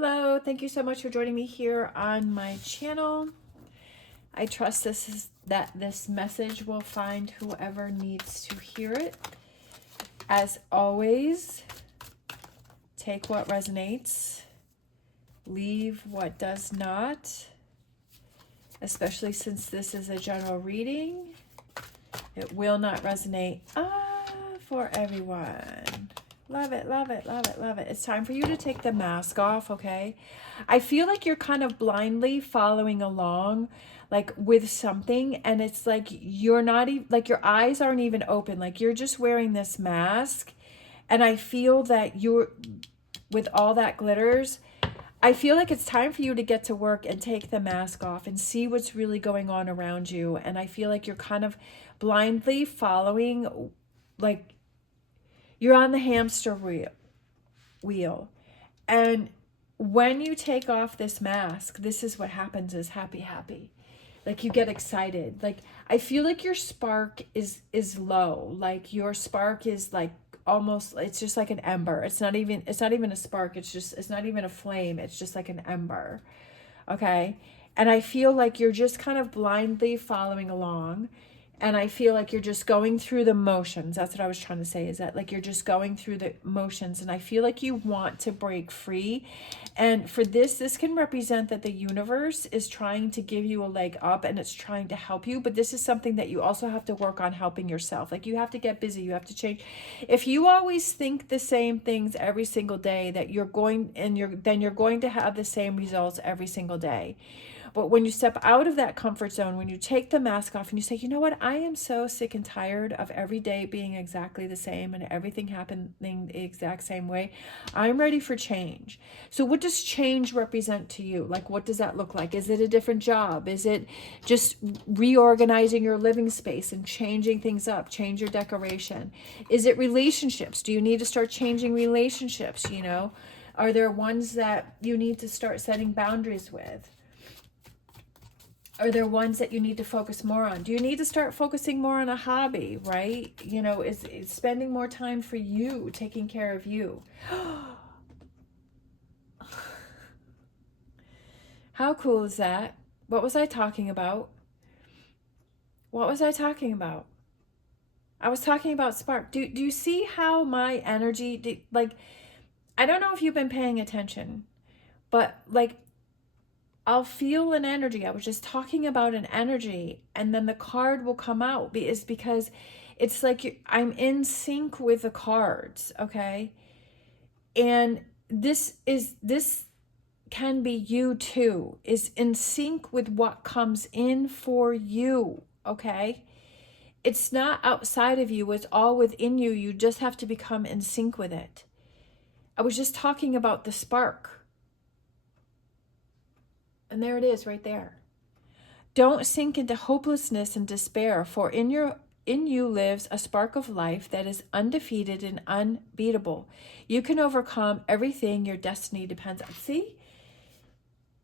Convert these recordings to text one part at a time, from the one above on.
Hello, thank you so much for joining me here on my channel. I trust that this message will find whoever needs to hear it. As always, take what resonates, leave what does not, especially since this is a general reading. It will not resonate for everyone. Love it, love it, love it, love it. It's time for you to take the mask off, okay? I feel like you're kind of blindly following along, like with something, and it's like you're not even, like your eyes aren't even open, like you're just wearing this mask. And I feel that you're, with all that glitters, I feel like it's time for you to get to work and take the mask off and see what's really going on around you. And I feel like you're kind of blindly following, like, you're on the hamster wheel. And when you take off this mask, this is what happens is happy. Like you get excited. Like I feel like your spark is low. Like your spark is like almost, it's just like an ember. It's not even a spark. It's not even a flame. It's just like an ember. Okay? And I feel like you're just kind of blindly following along. And I feel like you're just going through the motions. That's what I was trying to say, is that like you're just going through the motions. And I feel like you want to break free. And for this can represent that the universe is trying to give you a leg up and it's trying to help you. But this is something that you also have to work on helping yourself. Like you have to get busy. You have to change. If you always think the same things every single day, that you're going to have the same results every single day. But when you step out of that comfort zone, when you take the mask off and you say, you know what, I am so sick and tired of every day being exactly the same and everything happening the exact same way. I'm ready for change. So what does change represent to you? Like, what does that look like? Is it a different job? Is it just reorganizing your living space and changing things up, change your decoration? Is it relationships? Do you need to start changing relationships? You know, are there ones that you need to start setting boundaries with? Are there ones that you need to focus more on? Do you need to start focusing more on a hobby, right? You know, is spending more time for you, taking care of you. How cool is that? What was I talking about? What was I talking about? I was talking about spark. Do you see how my energy, like, I don't know if you've been paying attention, but like, I'll feel an energy. I was just talking about an energy, and then the card will come out. Is because it's like I'm in sync with the cards, okay? And this can be you too, is in sync with what comes in for you, okay? It's not outside of you, it's all within you. You just have to become in sync with it. I was just talking about the spark. And there it is right there. Don't sink into hopelessness and despair, for in you lives a spark of life that is undefeated and unbeatable. You can overcome everything your destiny depends on. See?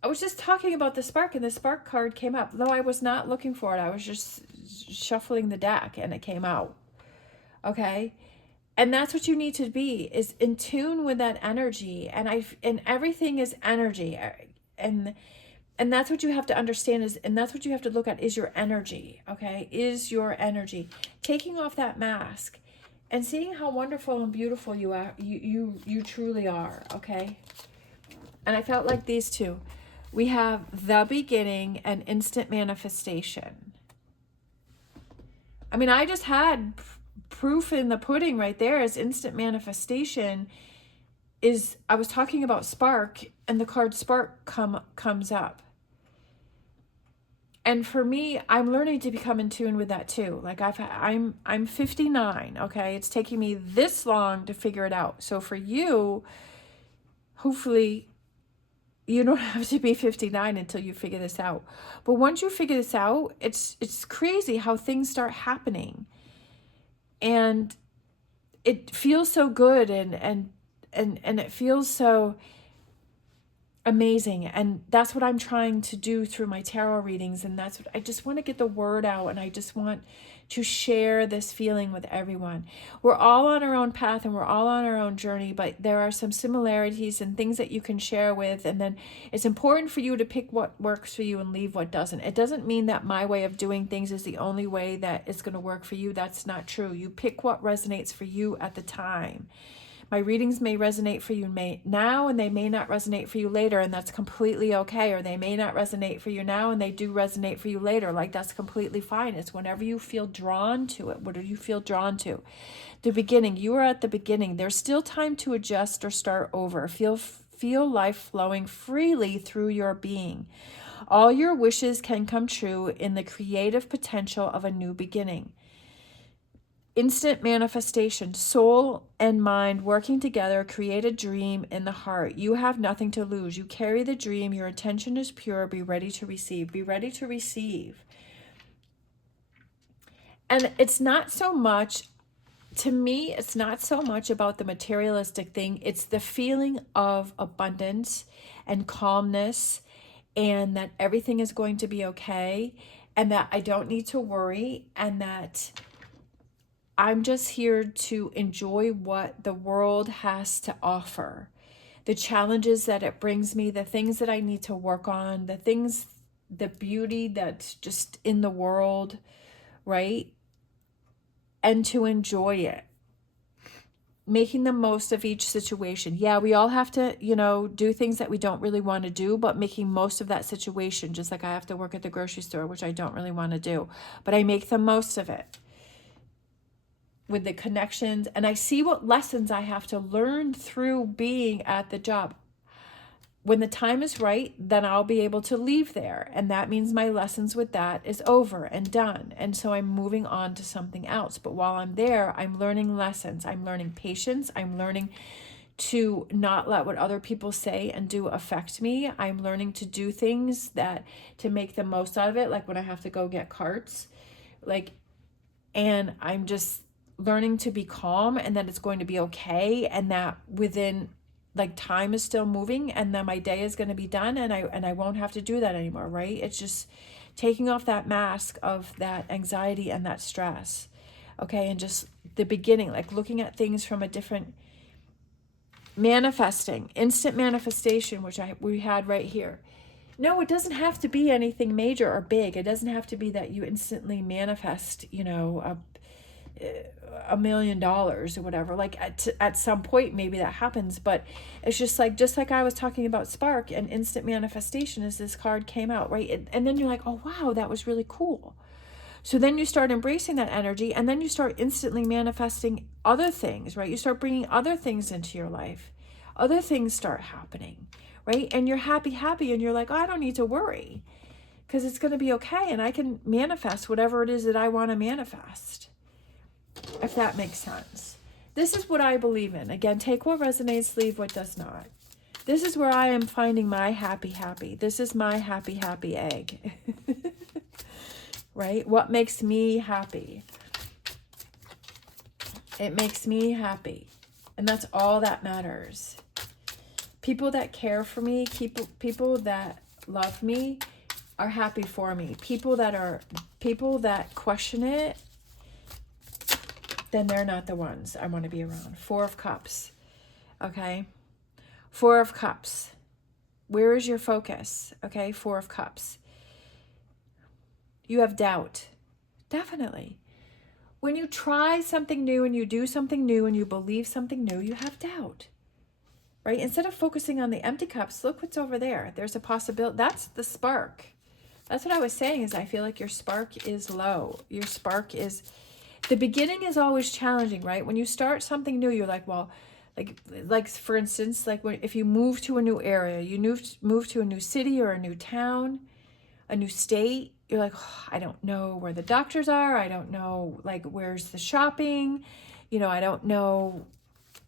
I was just talking about the spark, and the spark card came up. Though I was not looking for it. I was just shuffling the deck and it came out. Okay? And that's what you need to be, is in tune with that energy. And everything is energy. And that's what you have to understand and that's what you have to look at, is your energy, okay? Is your energy. Taking off that mask and seeing how wonderful and beautiful you are, you truly are, okay? And I felt like these two. We have the beginning and instant manifestation. I mean, I just had proof in the pudding right there, as instant manifestation is, I was talking about spark, and the card spark comes up. And for me, I'm learning to become in tune with that too. Like I'm 59, okay? It's taking me this long to figure it out. So for you, hopefully you don't have to be 59 until you figure this out. But once you figure this out, it's crazy how things start happening. And it feels so good and it feels so, amazing. And that's what I'm trying to do through my tarot readings. And that's what I just want to get the word out. And I just want to share this feeling with everyone. We're all on our own path and we're all on our own journey, but there are some similarities and things that you can share with. And then it's important for you to pick what works for you and leave what doesn't. It doesn't mean that my way of doing things is the only way that is going to work for you. That's not true. You pick what resonates for you at the time. My readings may resonate for you now, and they may not resonate for you later, and that's completely okay. Or they may not resonate for you now, and they do resonate for you later. Like, that's completely fine. It's whenever you feel drawn to it. What do you feel drawn to? The beginning. You are at the beginning. There's still time to adjust or start over. Feel life flowing freely through your being. All your wishes can come true in the creative potential of a new beginning. Instant manifestation, soul and mind working together create a dream in the heart. You have nothing to lose. You carry the dream. Your intention is pure. Be ready to receive. Be ready to receive. And it's not so much, to me, it's not so much about the materialistic thing. It's the feeling of abundance and calmness, and that everything is going to be okay, and that I don't need to worry, and that I'm just here to enjoy what the world has to offer, the challenges that it brings me, the things that I need to work on, the beauty that's just in the world, right? And to enjoy it, making the most of each situation. Yeah, we all have to, do things that we don't really want to do, but making most of that situation, just like I have to work at the grocery store, which I don't really want to do, but I make the most of it. With the connections, and I see what lessons I have to learn through being at the job. When the time is right, then I'll be able to leave there, and that means my lessons with that is over and done, and so I'm moving on to something else. But while I'm there, I'm learning lessons. I'm learning patience. I'm learning to not let what other people say and do affect me. I'm learning to do things to make the most out of it, like when I have to go get carts, and I'm just learning to be calm, and that it's going to be okay, and that within time is still moving, and then my day is going to be done, and I won't have to do that anymore, right? It's just taking off that mask of that anxiety and that stress, okay? And just the beginning, looking at things from a different, manifesting, instant manifestation, which we had right here. No, it doesn't have to be anything major or big. It doesn't have to be that you instantly manifest, $1 million or whatever. At some point maybe that happens, but it's just like I was talking about spark and instant manifestation as this card came out, right? And then you're like, oh wow, that was really cool. So then you start embracing that energy, and then you start instantly manifesting other things, right? You start bringing other things into your life. Other things start happening, right? And you're happy, and you're like, oh, I don't need to worry, because it's going to be okay, and I can manifest whatever it is that I want to manifest. If that makes sense. This is what I believe in. Again, take what resonates, leave what does not. This is where I am finding my happy. This is my happy egg. Right? What makes me happy? It makes me happy. And that's all that matters. People that care for me, people that love me are happy for me. People that question it, then they're not the ones I want to be around. 4 of Cups. Okay? 4 of Cups. Where is your focus? Okay? 4 of Cups. You have doubt. Definitely. When you try something new and you do something new and you believe something new, you have doubt. Right? Instead of focusing on the empty cups, look what's over there. There's a possibility. That's the spark. That's what I was saying, is I feel like your spark is low. Your spark is... The beginning is always challenging, right? When you start something new, you're like, well, like for instance, if you move to a new area, you move to a new city or a new town, a new state, you're like, oh, I don't know where the doctors are. I don't know, where's the shopping? I don't know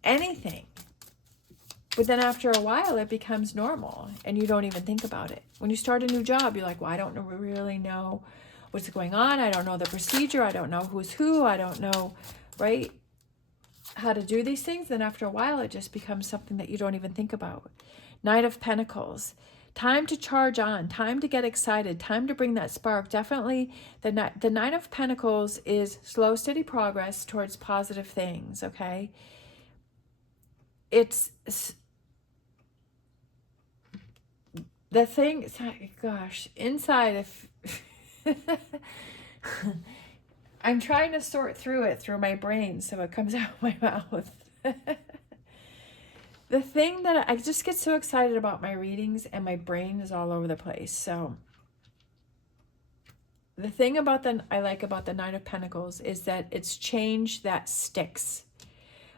anything. But then after a while, it becomes normal and you don't even think about it. When you start a new job, you're like, well, I don't really know what's going on. I don't know the procedure. I don't know who's who. I don't know, right, how to do these things. Then after a while, it just becomes something that you don't even think about. Knight of Pentacles. Time to charge on, time to get excited, time to bring that spark. Definitely the Knight of Pentacles is slow, steady progress towards positive things, okay? It's the thing, gosh, inside of... I'm trying to sort through it through my brain so it comes out my mouth. The thing that I just get so excited about my readings and my brain is all over the place. So the thing about I like about the Knight of Pentacles is that it's change that sticks.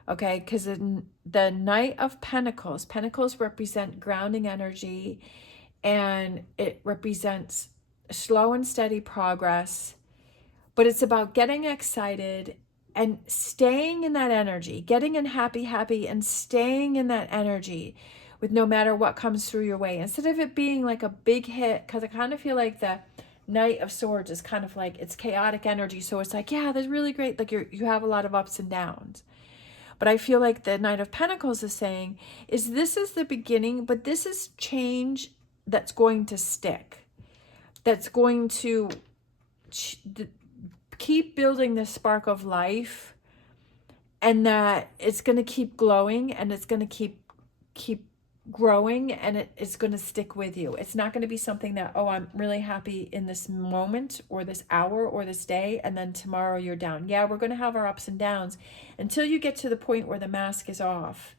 Okay, because the Knight of Pentacles, Pentacles represent grounding energy, and it represents slow and steady progress, but it's about getting excited and staying in that energy, getting in happy, and staying in that energy with no matter what comes through your way. Instead of it being like a big hit, because I kind of feel like the Knight of Swords is kind of like, it's chaotic energy. So it's like, yeah, that's really great. Like you have a lot of ups and downs. But I feel like the Knight of Pentacles is saying, this is the beginning, but this is change that's going to stick. That's going to keep building this spark of life, and that it's going to keep glowing, and it's going to keep growing, and it's going to stick with you. It's not going to be something that, oh, I'm really happy in this moment or this hour or this day, and then tomorrow you're down. Yeah, we're going to have our ups and downs until you get to the point where the mask is off,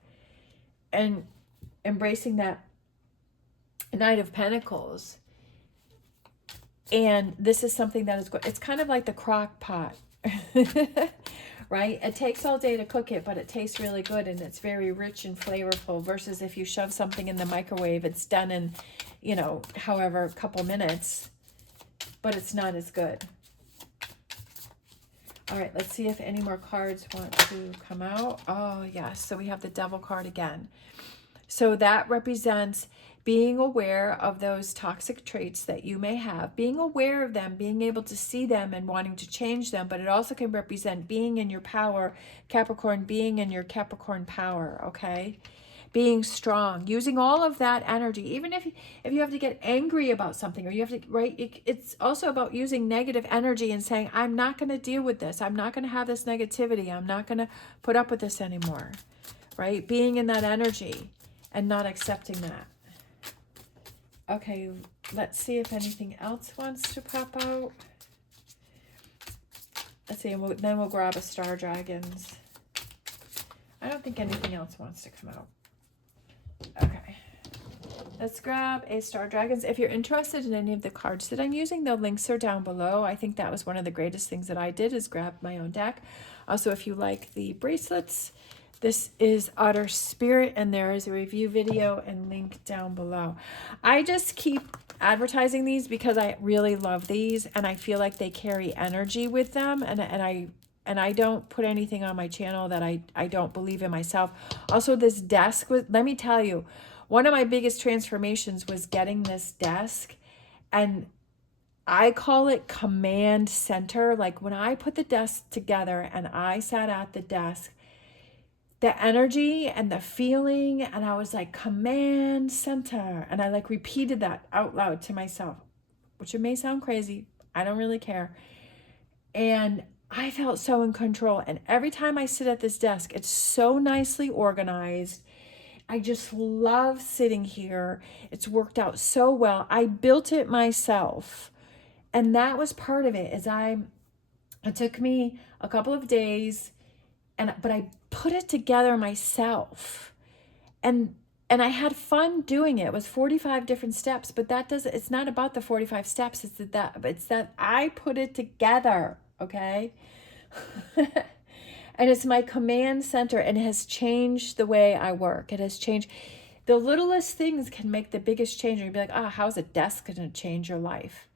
and embracing that Knight of Pentacles. And this is something that is good. It's kind of like the crock pot, right? It takes all day to cook it, but it tastes really good, and it's very rich and flavorful, versus if you shove something in the microwave, it's done in, you know, however, a couple minutes, but it's not as good. All right, let's see if any more cards want to come out. Oh, yes. So we have the Devil card again. So that represents being aware of those toxic traits that you may have, being aware of them, being able to see them and wanting to change them. But it also can represent being in your power, Capricorn, being in your Capricorn power, okay? Being strong, using all of that energy, even if you have to get angry about something, or you have to, right? It's also about using negative energy and saying, I'm not going to deal with this. I'm not going to have this negativity. I'm not going to put up with this anymore, right? Being in that energy and not accepting that. Okay, let's see if anything else wants to pop out. Let's see, and then we'll grab a Star Dragons. I don't think anything else wants to come out. Okay, let's grab a Star Dragons. If you're interested in any of the cards that I'm using, the links are down below. I think that was one of the greatest things that I did, is grab my own deck. Also, if you like the bracelets, this is Utter Spirit, and there is a review video and link down below. I just keep advertising these because I really love these, and I feel like they carry energy with them, and I don't put anything on my channel that I don't believe in myself. Also, this desk was, let me tell you, one of my biggest transformations was getting this desk, and I call it command center. Like when I put the desk together and I sat at the desk, the energy and the feeling, and I was like, command center, and I like repeated that out loud to myself, which it may sound crazy, I don't really care, and I felt so in control. And every time I sit at this desk, it's so nicely organized. I just love sitting here. It's worked out so well. I built it myself, and that was part of it. It took me a couple of days, but I put it together myself, and I had fun doing it. It was 45 different steps, but it's not about the 45 steps. It's that I put it together, okay? And it's my command center, and it has changed the way I work. It has changed. The littlest things can make the biggest change. And you'd be like, how's a desk going to change your life?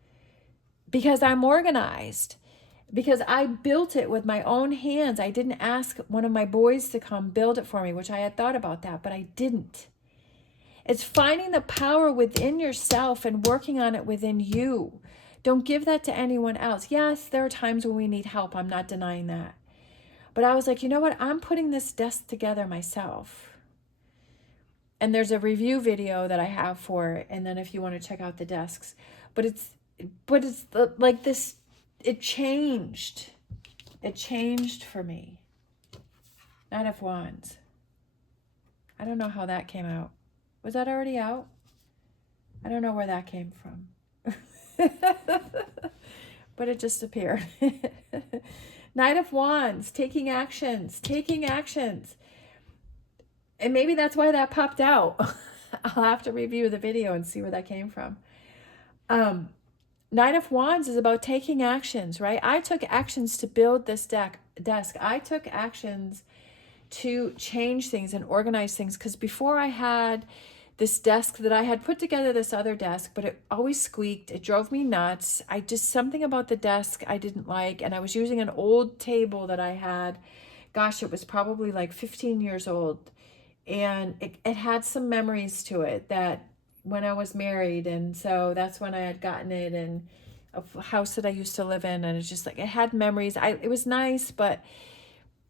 Because I'm organized. Because I built it with my own hands. I didn't ask one of my boys to come build it for me, which I had thought about that, but I didn't. It's finding the power within yourself and working on it within you. Don't give that to anyone else. Yes, there are times when we need help. I'm not denying that. But I was like, you know what? I'm putting this desk together myself. And there's a review video that I have for it. And then if you want to check out the desks, but it's like this, it changed. It changed for me. Knight of Wands. I don't know how that came out. Was that already out? I don't know where that came from. But it just appeared. Knight of Wands, taking actions, taking actions. And maybe that's why that popped out. I'll have to review the video and see where that came from. Knight of Wands is about taking actions, right? I took actions to build this desk. I took actions to change things and organize things, because before I had this desk that I had put together, this other desk, but it always squeaked. It drove me nuts. Something about the desk I didn't like, and I was using an old table that I had. Gosh, it was probably like 15 years old, and it had some memories to it that when I was married, and so that's when I had gotten it, and a house that I used to live in, and it's just like, it had memories. It was nice, but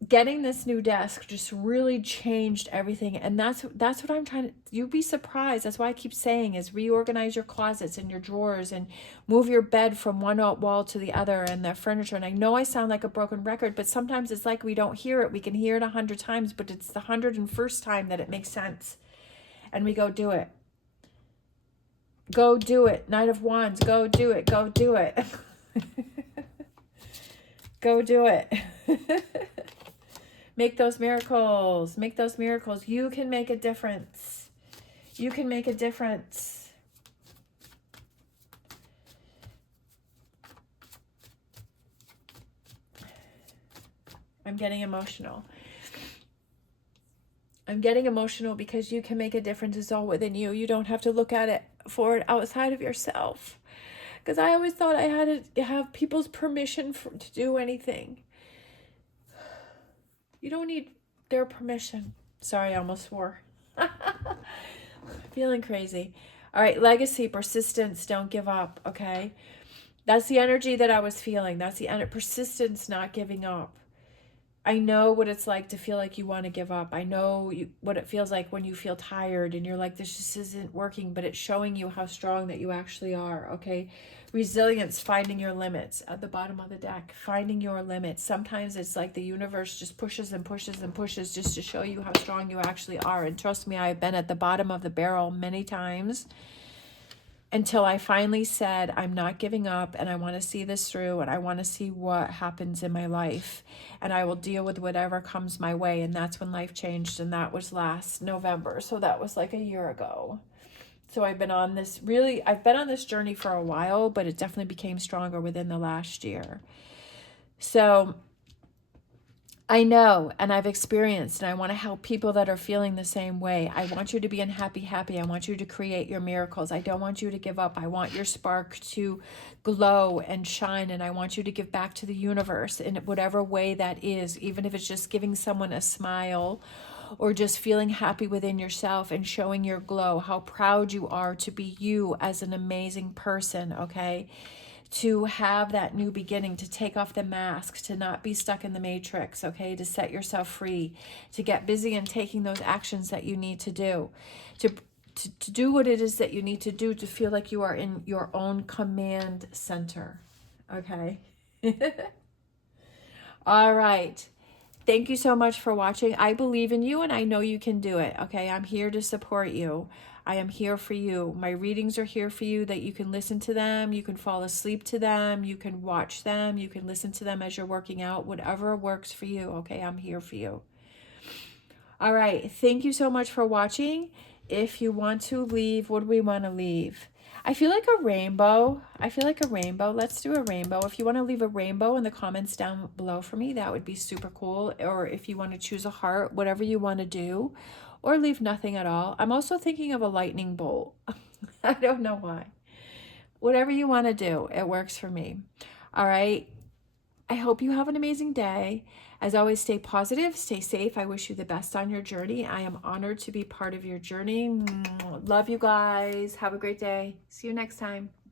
getting this new desk just really changed everything. And that's what I'm trying to, you'd be surprised. That's why I keep saying is reorganize your closets and your drawers and move your bed from one wall to the other and the furniture. And I know I sound like a broken record, but sometimes it's like we don't hear it. We can hear it 100 times, but it's the 101st time that it makes sense. And we go do it. Go do it. Knight of Wands, go do it. Go do it. Go do it. Make those miracles. Make those miracles. You can make a difference. You can make a difference. I'm getting emotional. I'm getting emotional because you can make a difference. It's all within you. You don't have to look at it for it outside of yourself. Because I always thought I had to have people's permission to do anything. You don't need their permission. Sorry, I almost swore. Feeling crazy. All right, legacy, persistence, don't give up, okay? That's the energy that I was feeling. That's the persistence, not giving up. I know what it's like to feel like you want to give up. I know what it feels like when you feel tired and you're like, this just isn't working, but it's showing you how strong that you actually are, okay? Resilience, finding your limits at the bottom of the deck, finding your limits. Sometimes it's like the universe just pushes and pushes and pushes just to show you how strong you actually are. And trust me, I've been at the bottom of the barrel many times until I finally said, I'm not giving up and I want to see this through and I want to see what happens in my life and I will deal with whatever comes my way. And that's when life changed, and that was last November. So that was like a year ago. So I've been on this journey for a while, but it definitely became stronger within the last year. So I know, and I've experienced, and I want to help people that are feeling the same way. I want you to be happy. I want you to create your miracles. I don't want you to give up. I want your spark to glow and shine, and I want you to give back to the universe in whatever way that is, even if it's just giving someone a smile or just feeling happy within yourself and showing your glow, how proud you are to be you as an amazing person, okay? To have that new beginning, to take off the mask, to not be stuck in the matrix, okay? To set yourself free, to get busy and taking those actions that you need to do, to do what it is that you need to do to feel like you are in your own command center, okay? All right. Thank you so much for watching. I believe in you and I know you can do it, okay? I'm here to support you. I am here for you. My readings are here for you, that you can listen to them. You can fall asleep to them. You can watch them. You can listen to them as you're working out. Whatever works for you, okay? I'm here for you. All right. Thank you so much for watching. If you want to leave, what do we want to leave? I feel like a rainbow. Let's do a rainbow. If you want to leave a rainbow in the comments down below for me, that would be super cool. Or if you want to choose a heart, whatever you want to do. Or leave nothing at all. I'm also thinking of a lightning bolt. I don't know why. Whatever you want to do, it works for me. All right. I hope you have an amazing day. As always, stay positive, stay safe. I wish you the best on your journey. I am honored to be part of your journey. Love you guys. Have a great day. See you next time.